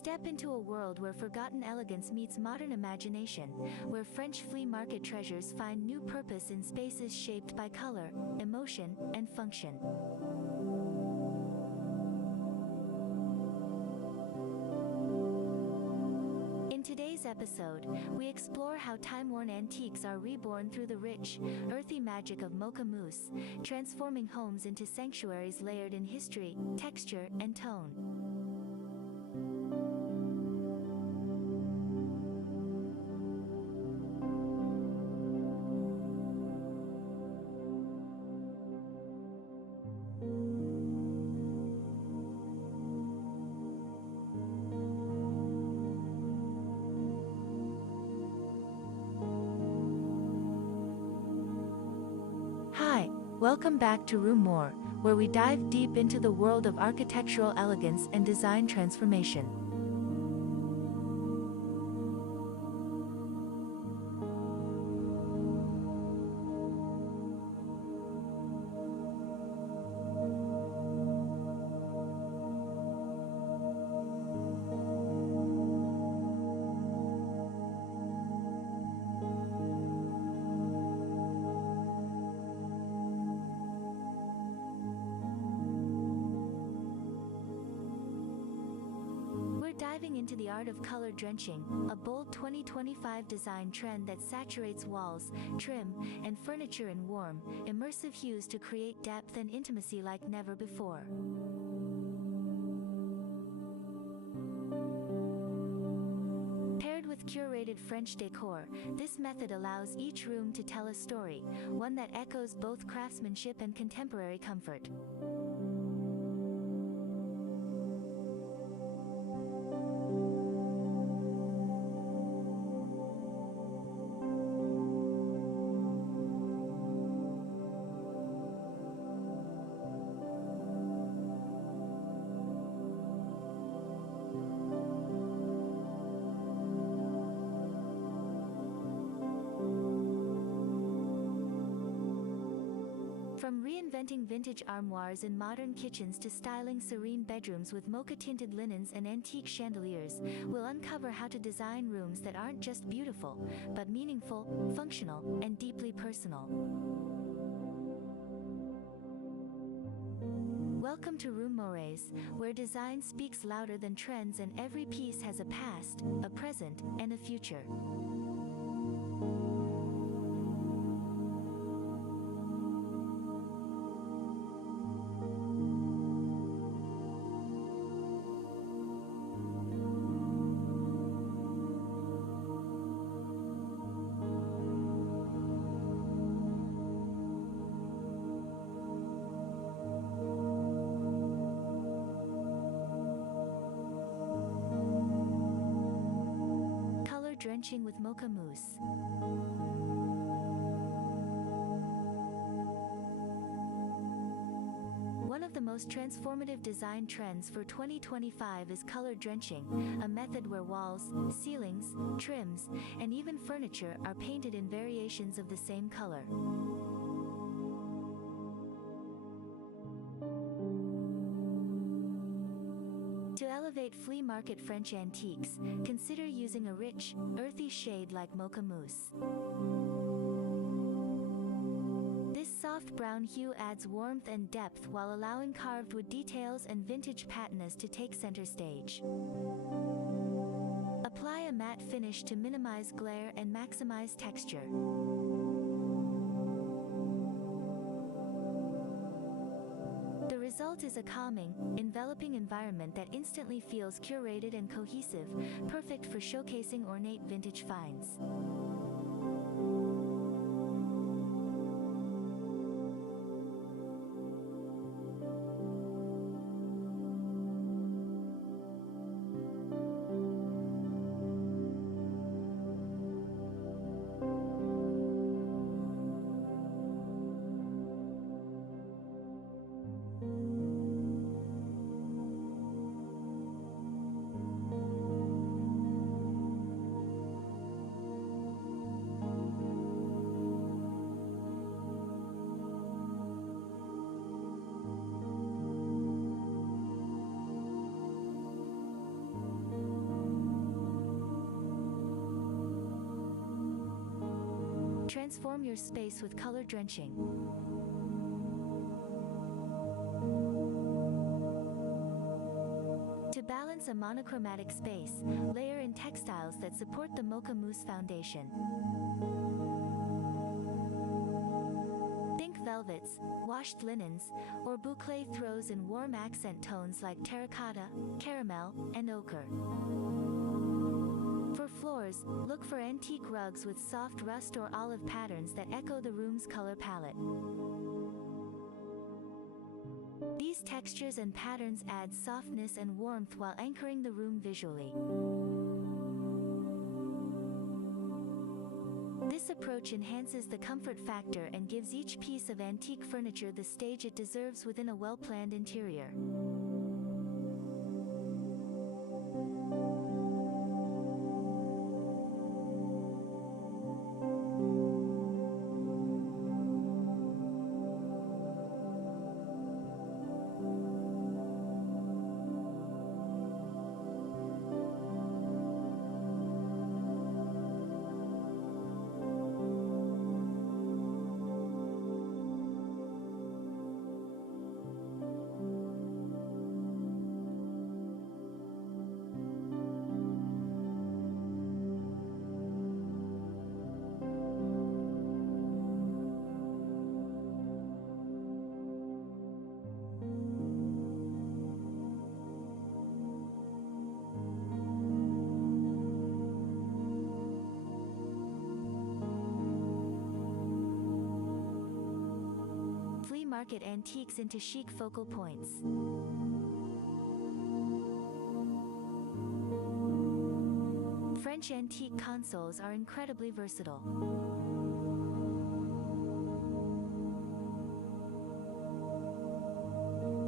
Step into a world where forgotten elegance meets modern imagination, where French flea market treasures find new purpose in spaces shaped by color, emotion, and function. In today's episode, we explore how time-worn antiques are reborn through the rich, earthy magic of Mocha Mousse, transforming homes into sanctuaries layered in history, texture, and tone. Hi, welcome back to Room More, where we dive deep into the world of architectural elegance and design transformation. We're diving into the art of color drenching, a bold 2025 design trend that saturates walls, trim, and furniture in warm, immersive hues to create depth and intimacy like never before. Paired with curated French decor, this method allows each room to tell a story, one that echoes both craftsmanship and contemporary comfort. From reinventing vintage armoires in modern kitchens to styling serene bedrooms with mocha-tinted linens and antique chandeliers, we'll uncover how to design rooms that aren't just beautiful, but meaningful, functional, and deeply personal. Welcome to Room Mores, where design speaks louder than trends and every piece has a past, a present, and a future. Color drenching with Mocha Mousse. One of the most transformative design trends for 2025 is color drenching, a method where walls, ceilings, trims, and even furniture are painted in variations of the same color. To elevate flea market French antiques, consider using a rich, earthy shade like Mocha Mousse. This soft brown hue adds warmth and depth while allowing carved wood details and vintage patinas to take center stage. Apply a matte finish to minimize glare and maximize texture. The result is a calming, enveloping environment that instantly feels curated and cohesive, perfect for showcasing ornate vintage finds. transform your space with color drenching. To balance a monochromatic space, layer in textiles that support the Mocha Mousse foundation. Think velvets, washed linens, or boucle throws in warm accent tones like terracotta, caramel, and ochre. For floors, look for antique rugs with soft rust or olive patterns that echo the room's color palette. These textures and patterns add softness and warmth while anchoring the room visually. This approach enhances the comfort factor and gives each piece of antique furniture the stage it deserves within a well-planned interior. Flea market antiques into chic focal points. French antique consoles are incredibly versatile.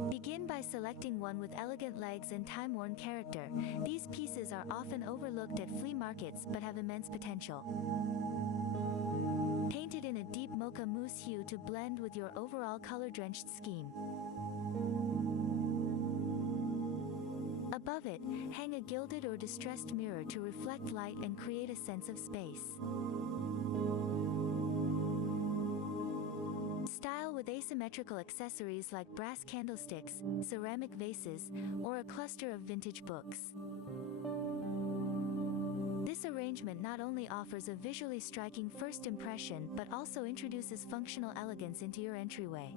Begin by selecting one with elegant legs and time-worn character. These pieces are often overlooked at flea markets but have immense potential. Painted in a deep Mocha Mousse hue to blend with your overall color-drenched scheme. Above it, hang a gilded or distressed mirror to reflect light and create a sense of space. Style with asymmetrical accessories like brass candlesticks, ceramic vases, or a cluster of vintage books. This arrangement not only offers a visually striking first impression but also introduces functional elegance into your entryway.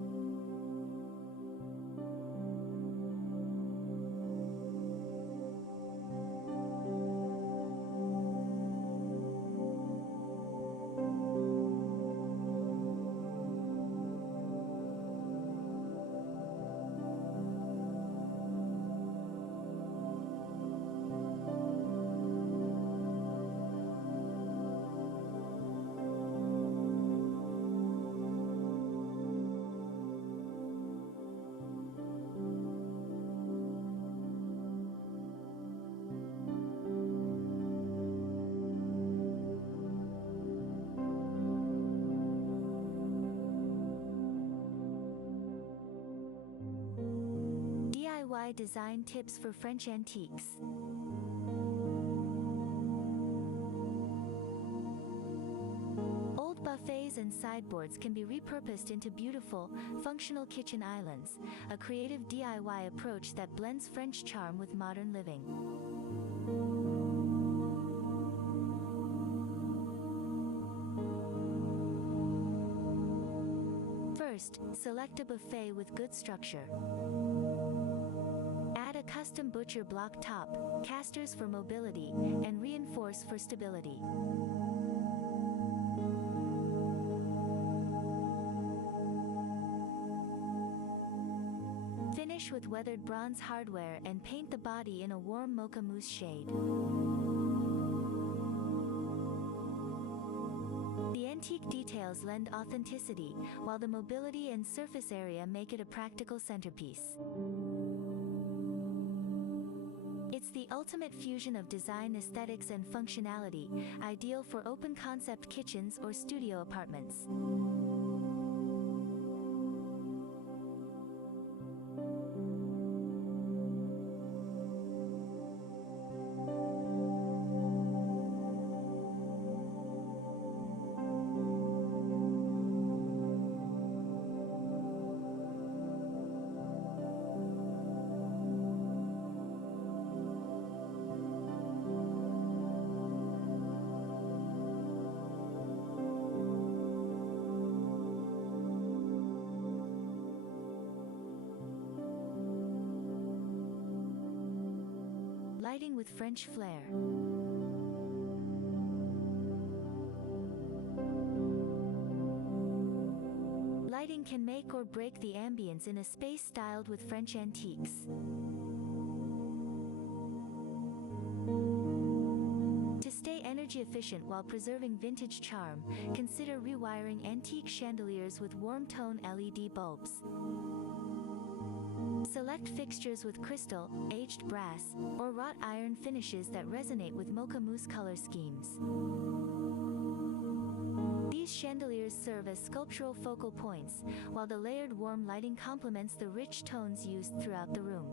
DIY design tips for French antiques. Old buffets and sideboards can be repurposed into beautiful, functional kitchen islands, a creative DIY approach that blends French charm with modern living. First, select a buffet with good structure. Add a custom butcher block top, casters for mobility, and reinforce for stability. Finish with weathered bronze hardware and paint the body in a warm Mocha Mousse shade. The antique details lend authenticity, while the mobility and surface area make it a practical centerpiece. It's the ultimate fusion of design aesthetics and functionality, ideal for open-concept kitchens or studio apartments. Lighting with French flair. Lighting can make or break the ambience in a space styled with French antiques. To stay energy efficient while preserving vintage charm, consider rewiring antique chandeliers with warm-tone LED bulbs. Select fixtures with crystal, aged brass, or wrought iron finishes that resonate with Mocha Mousse color schemes. These chandeliers serve as sculptural focal points, while the layered warm lighting complements the rich tones used throughout the room.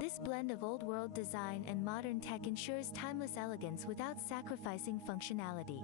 This blend of old-world design and modern tech ensures timeless elegance without sacrificing functionality.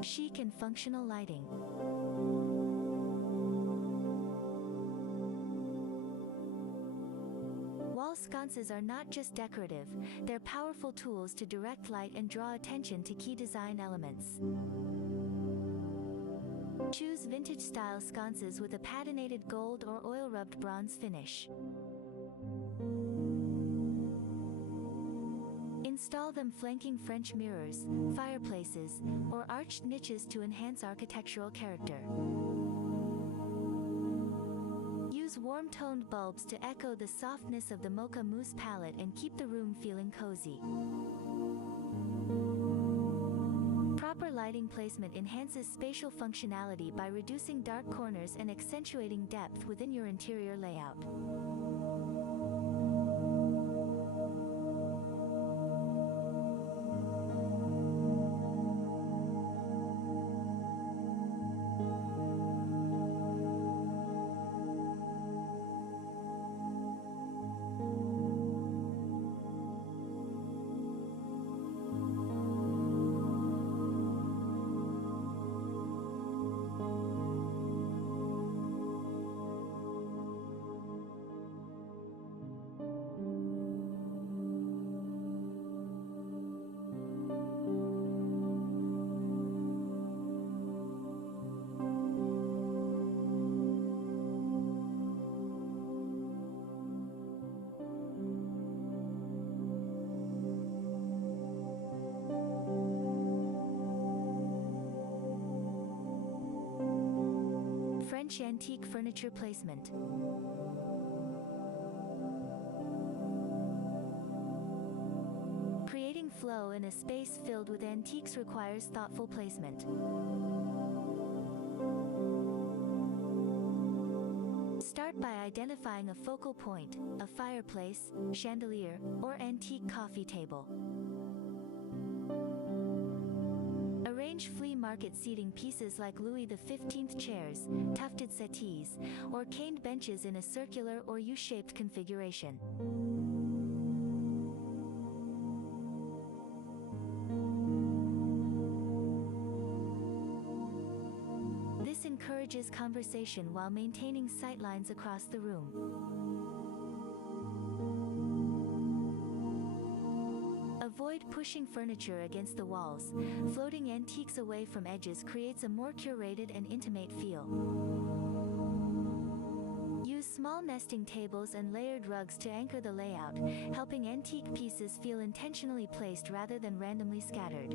Chic and functional lighting. Wall sconces are not just decorative, they're powerful tools to direct light and draw attention to key design elements. Choose vintage-style sconces with a patinated gold or oil-rubbed bronze finish. Install them flanking French mirrors, fireplaces, or arched niches to enhance architectural character. Use warm-toned bulbs to echo the softness of the Mocha Mousse palette and keep the room feeling cozy. Proper lighting placement enhances spatial functionality by reducing dark corners and accentuating depth within your interior layout. French antique furniture placement. Creating flow in a space filled with antiques requires thoughtful placement. Start by identifying a focal point, a fireplace, chandelier, or antique coffee table. Arrange flea market seating pieces like Louis XV chairs, tufted settees, or caned benches in a circular or U-shaped configuration. This encourages conversation while maintaining sightlines across the room. Avoid pushing furniture against the walls. Floating antiques away from edges creates a more curated and intimate feel. Use small nesting tables and layered rugs to anchor the layout, helping antique pieces feel intentionally placed rather than randomly scattered.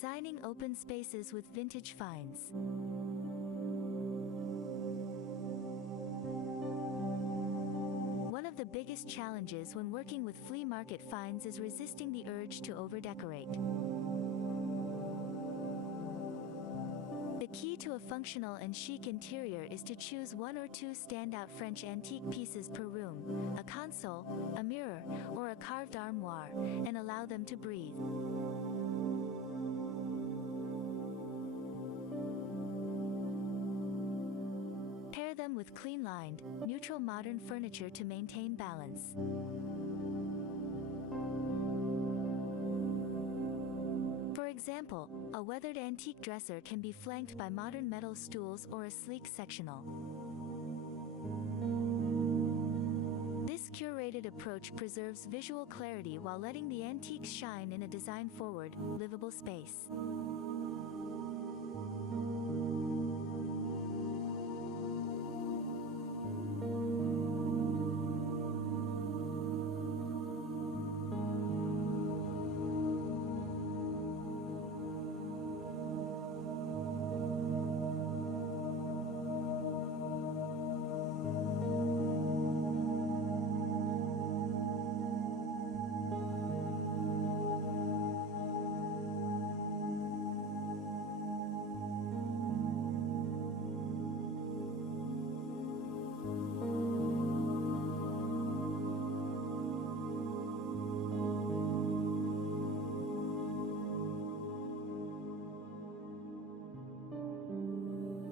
Designing open spaces with vintage finds. One of the biggest challenges when working with flea market finds is resisting the urge to over-decorate. The key to a functional and chic interior is to choose one or two standout French antique pieces per room, a console, a mirror, or a carved armoire, and allow them to breathe. Pair them with clean-lined, neutral modern furniture to maintain balance. For example, a weathered antique dresser can be flanked by modern metal stools or a sleek sectional. This curated approach preserves visual clarity while letting the antiques shine in a design-forward, livable space.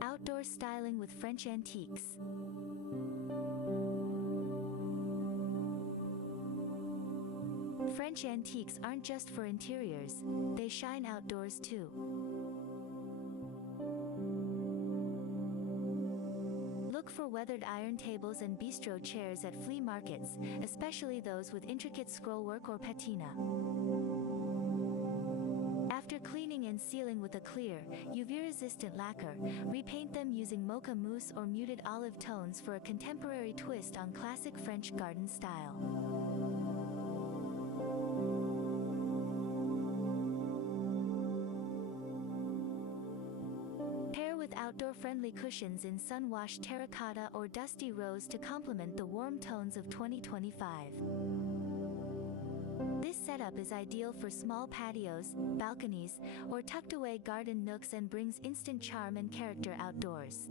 Outdoor styling with French antiques. French antiques aren't just for interiors, they shine outdoors too. Look for weathered iron tables and bistro chairs at flea markets, especially those with intricate scrollwork or patina. After cleaning and sealing with a clear, UV-resistant lacquer, repaint them using Mocha Mousse or muted olive tones for a contemporary twist on classic French garden style. Pair with outdoor-friendly cushions in sun-washed terracotta or dusty rose to complement the warm tones of 2025. This setup is ideal for small patios, balconies, or tucked-away garden nooks and brings instant charm and character outdoors.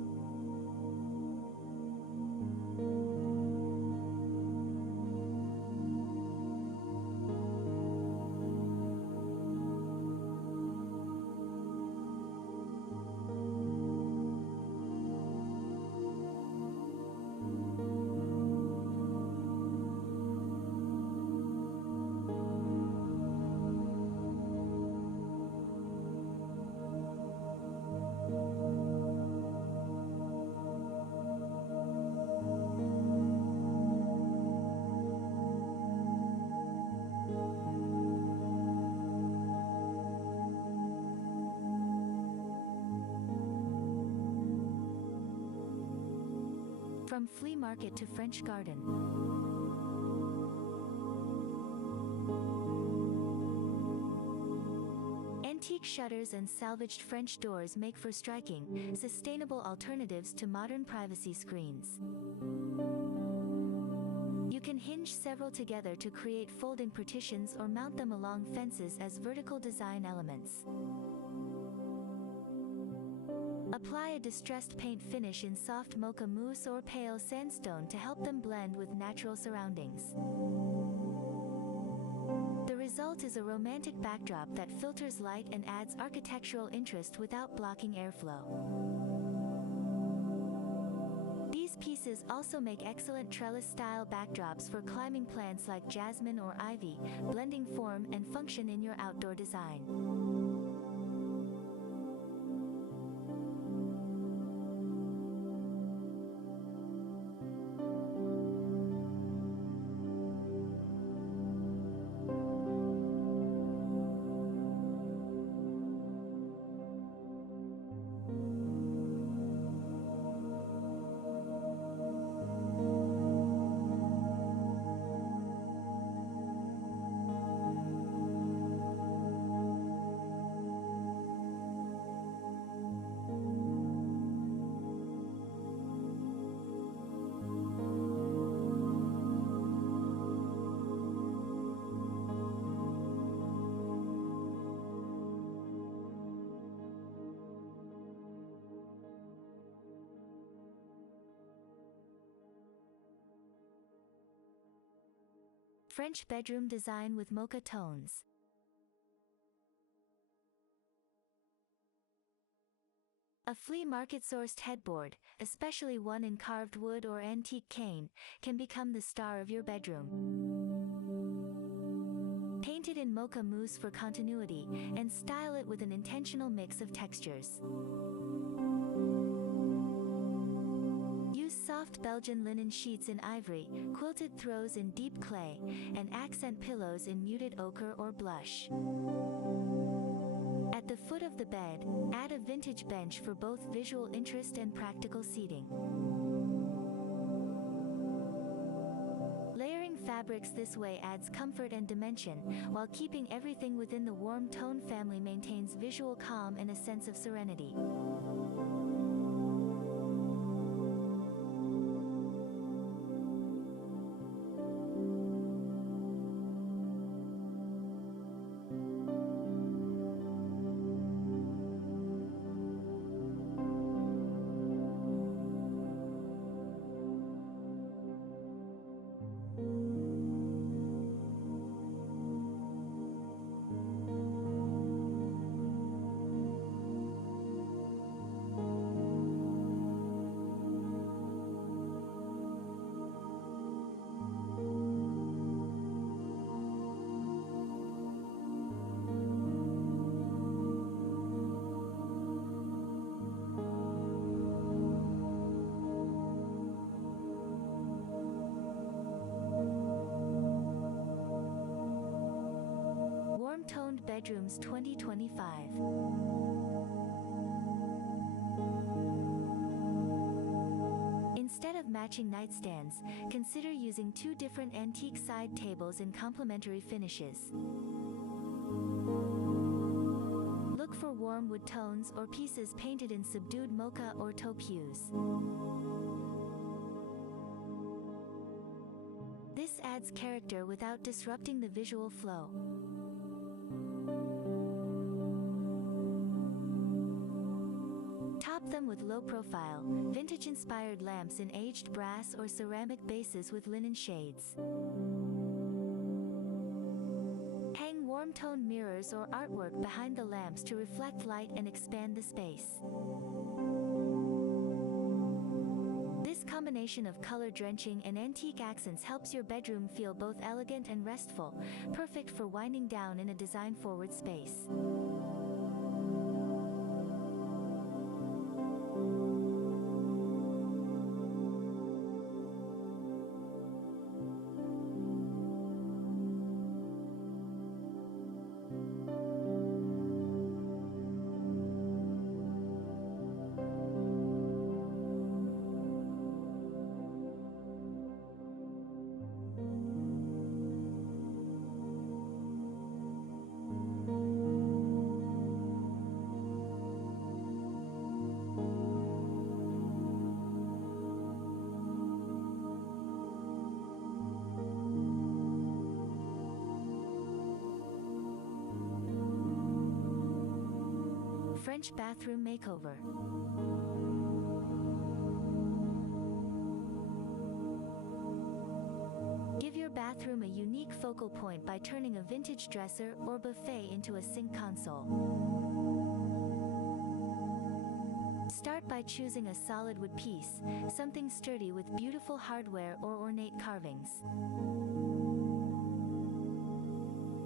From flea market to French garden. Antique shutters and salvaged French doors make for striking, sustainable alternatives to modern privacy screens. You can hinge several together to create folding partitions or mount them along fences as vertical design elements. Apply a distressed paint finish in soft Mocha Mousse or pale sandstone to help them blend with natural surroundings. The result is a romantic backdrop that filters light and adds architectural interest without blocking airflow. These pieces also make excellent trellis-style backdrops for climbing plants like jasmine or ivy, blending form and function in your outdoor design. French bedroom design with mocha tones. A flea market-sourced headboard, especially one in carved wood or antique cane, can become the star of your bedroom. Paint it in mocha mousse for continuity, and style it with an intentional mix of textures. Use soft Belgian linen sheets in ivory, quilted throws in deep clay, and accent pillows in muted ochre or blush. At the foot of the bed, add a vintage bench for both visual interest and practical seating. Layering fabrics this way adds comfort and dimension, while keeping everything within the warm tone family maintains visual calm and a sense of serenity. Warm-toned bedrooms 2025. Instead of matching nightstands, consider using two different antique side tables in complementary finishes. Look for warm wood tones or pieces painted in subdued mocha or taupe hues. This adds character without disrupting the visual flow. Top them with low-profile, vintage-inspired lamps in aged brass or ceramic bases with linen shades. Hang warm-toned mirrors or artwork behind the lamps to reflect light and expand the space. This combination of color drenching and antique accents helps your bedroom feel both elegant and restful, perfect for winding down in a design-forward space. French bathroom makeover. Give your bathroom a unique focal point by turning a vintage dresser or buffet into a sink console. Start by choosing a solid wood piece, something sturdy with beautiful hardware or ornate carvings.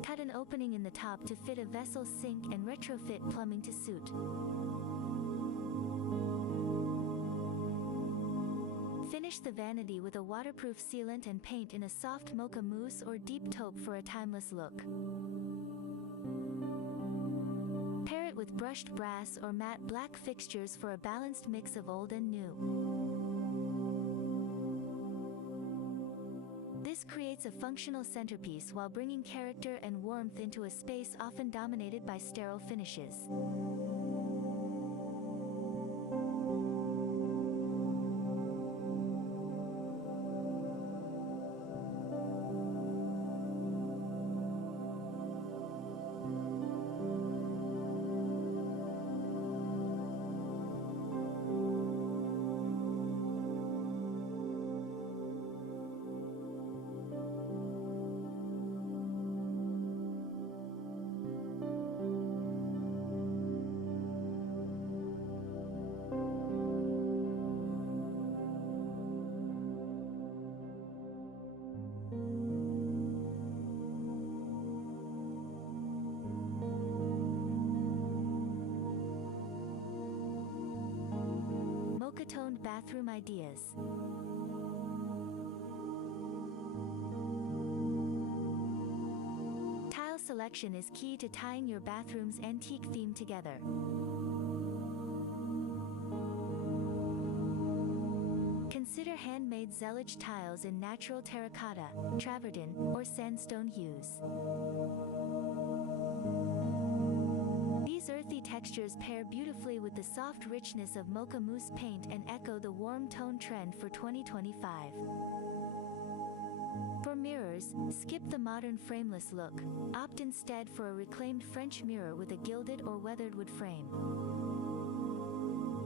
Cut an opening in the top to fit a vessel sink and retrofit plumbing to suit. Finish the vanity with a waterproof sealant and paint in a soft mocha mousse or deep taupe for a timeless look. Pair it with brushed brass or matte black fixtures for a balanced mix of old and new. This creates a functional centerpiece while bringing character and warmth into a space often dominated by sterile finishes. mid-toned bathroom ideas. Tile selection is key to tying your bathroom's antique theme together. Consider handmade zellige tiles in natural terracotta, travertine, or sandstone hues. These earthy textures pair beautifully with the soft richness of Mocha Mousse paint and echo the warm tone trend for 2025. For mirrors, skip the modern frameless look. Opt instead for a reclaimed French mirror with a gilded or weathered wood frame.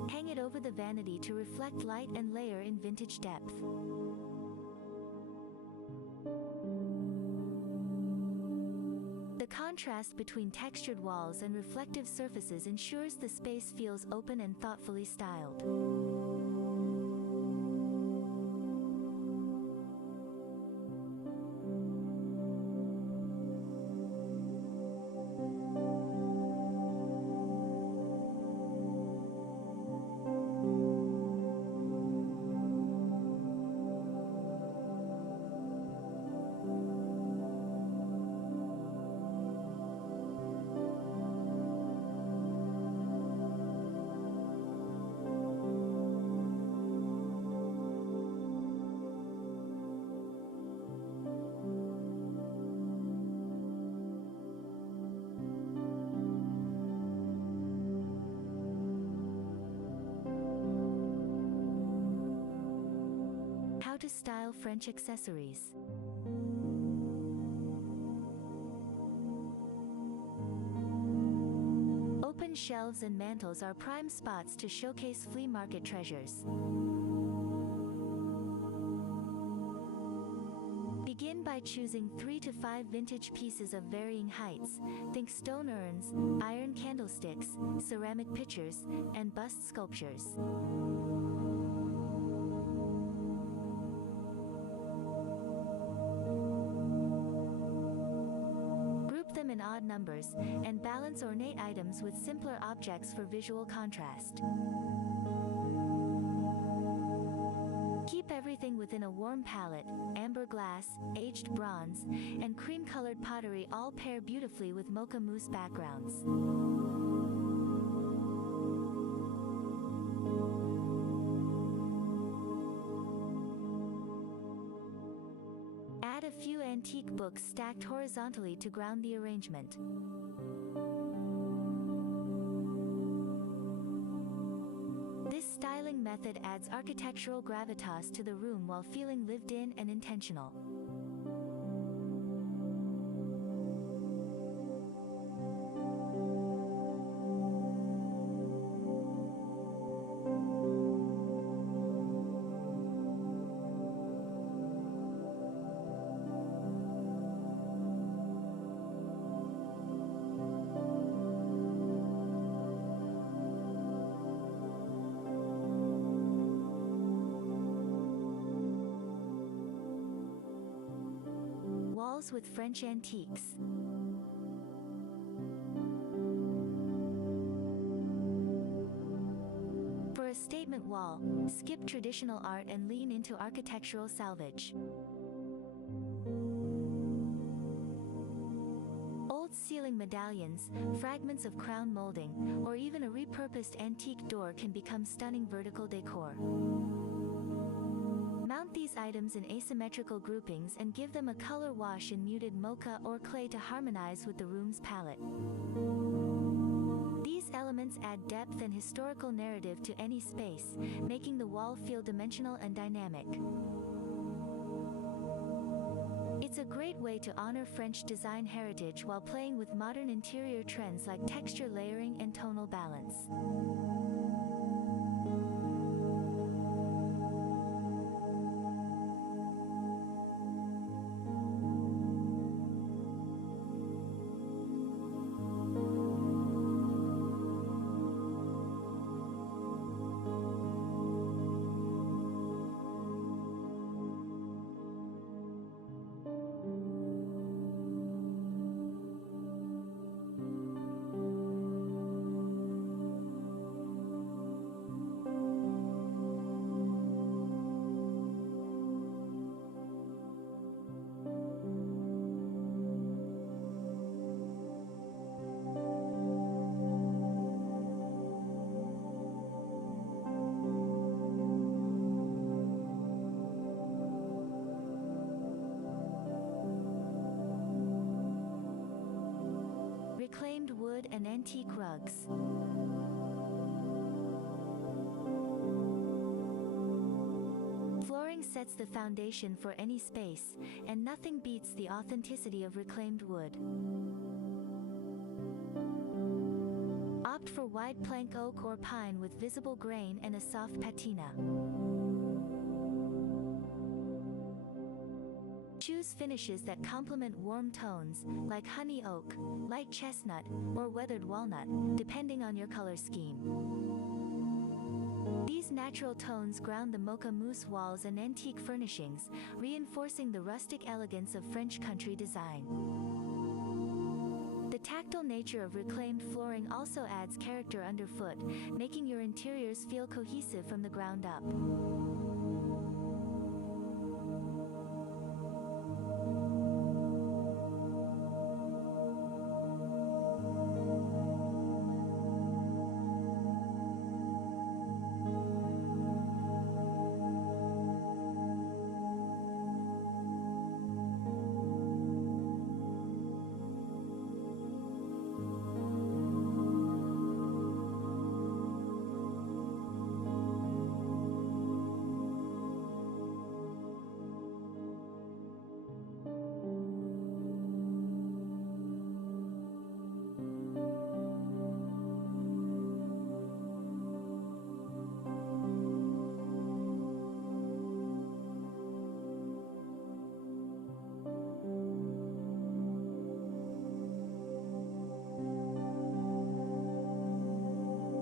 Hang it over the vanity to reflect light and layer in vintage depth. The contrast between textured walls and reflective surfaces ensures the space feels open and thoughtfully styled. How to style French accessories. Open shelves and mantels are prime spots to showcase flea market treasures. Begin by choosing 3 to 5 vintage pieces of varying heights. Think stone urns, iron candlesticks, ceramic pitchers, and bust sculptures. In odd numbers, and balance ornate items with simpler objects for visual contrast. Keep everything within a warm palette. Amber glass, aged bronze, and cream-colored pottery all pair beautifully with Mocha Mousse backgrounds. Add a few antique books stacked horizontally to ground the arrangement. This styling method adds architectural gravitas to the room while feeling lived in and intentional. Walls with French antiques. For a statement wall, skip traditional art and lean into architectural salvage. Old ceiling medallions, fragments of crown molding, or even a repurposed antique door can become stunning vertical decor. Mount these items in asymmetrical groupings and give them a color wash in muted mocha or clay to harmonize with the room's palette. These elements add depth and historical narrative to any space, making the wall feel dimensional and dynamic. It's a great way to honor French design heritage while playing with modern interior trends like texture layering and tonal balance. antique rugs. Flooring sets the foundation for any space, and nothing beats the authenticity of reclaimed wood. Opt for wide plank oak or pine with visible grain and a soft patina. Choose finishes that complement warm tones, like honey oak, light chestnut, or weathered walnut, depending on your color scheme. These natural tones ground the Mocha Mousse walls and antique furnishings, reinforcing the rustic elegance of French country design. The tactile nature of reclaimed flooring also adds character underfoot, making your interiors feel cohesive from the ground up.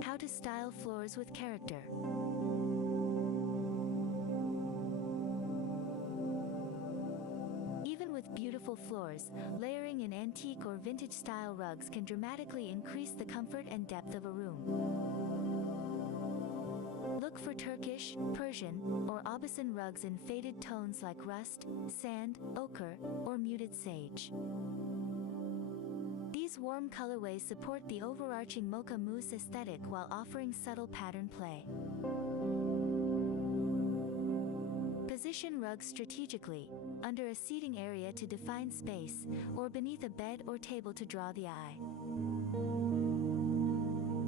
How to style floors with character. Even with beautiful floors, layering in antique or vintage-style rugs can dramatically increase the comfort and depth of a room. Look for Turkish, Persian, or Abyssinian rugs in faded tones like rust, sand, ochre, or muted sage. These warm colorways support the overarching Mocha Mousse aesthetic while offering subtle pattern play. Position rugs strategically, under a seating area to define space, or beneath a bed or table to draw the eye.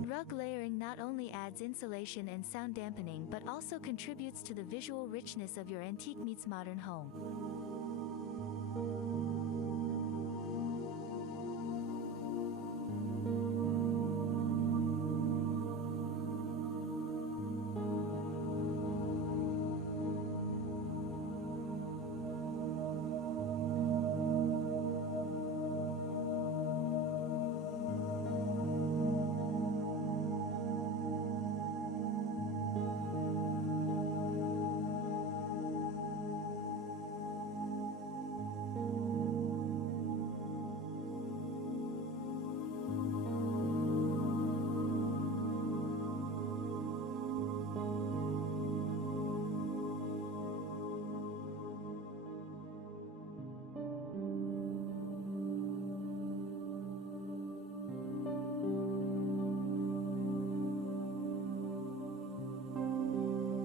Rug layering not only adds insulation and sound dampening but also contributes to the visual richness of your antique meets modern home.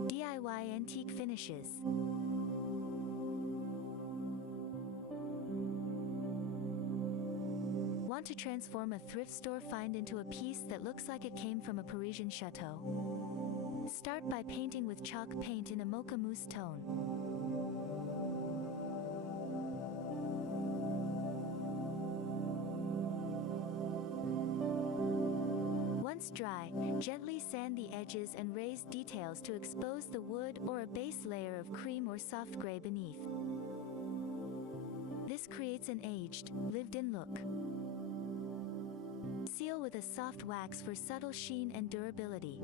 DIY antique finishes. Want to transform a thrift store find into a piece that looks like it came from a Parisian chateau? Start by painting with chalk paint in a Mocha Mousse tone. Once dry, gently sand the edges and raise details to expose the wood or a base layer of cream or soft gray beneath. This creates an aged, lived-in look. Seal with a soft wax for subtle sheen and durability.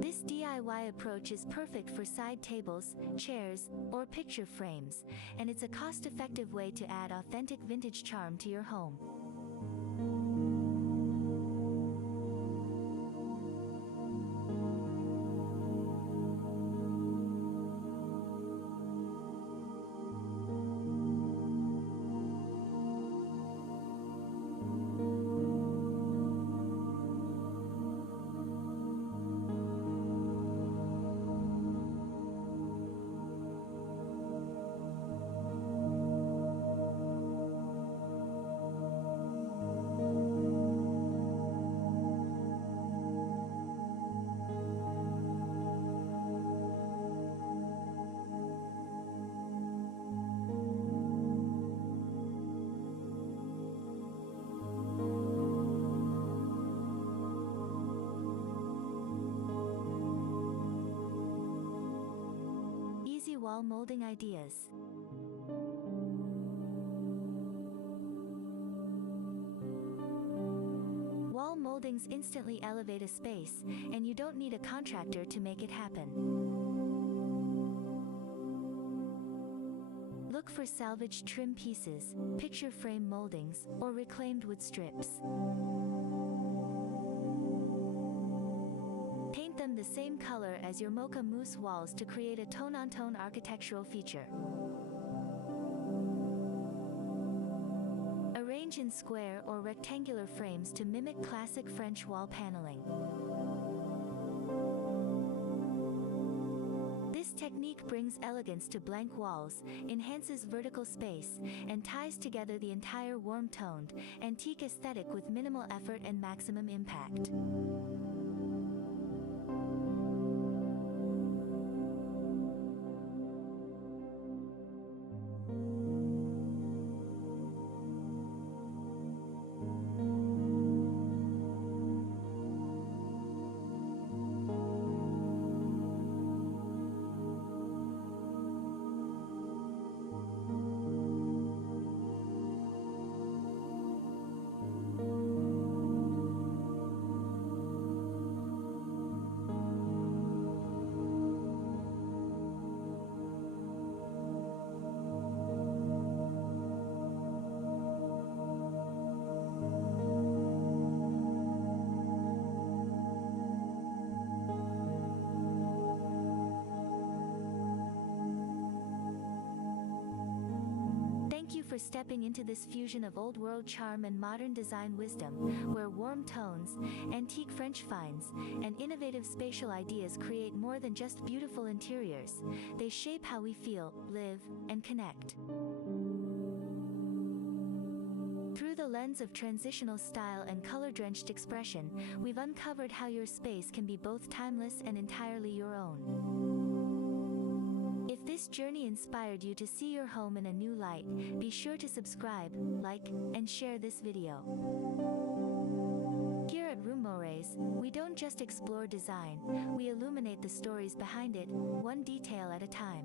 This DIY approach is perfect for side tables, chairs, or picture frames, and it's a cost-effective way to add authentic vintage charm to your home. wall molding ideas. Wall moldings instantly elevate a space, and you don't need a contractor to make it happen. Look for salvaged trim pieces, picture frame moldings, or reclaimed wood strips. Paint them the same color as your Mocha Mousse walls to create a tone-on-tone architectural feature. Arrange in square or rectangular frames to mimic classic French wall paneling. This technique brings elegance to blank walls, enhances vertical space, and ties together the entire warm-toned, antique aesthetic with minimal effort and maximum impact. Thank you for stepping into this fusion of old-world charm and modern design wisdom, where warm tones, antique French finds, and innovative spatial ideas create more than just beautiful interiors. They shape how we feel, live, and connect. Through the lens of transitional style and color-drenched expression, we've uncovered how your space can be both timeless and entirely your own. If this journey inspired you to see your home in a new light, be sure to subscribe, like, and share this video. Here at Homeowners, we don't just explore design, we illuminate the stories behind it, one detail at a time.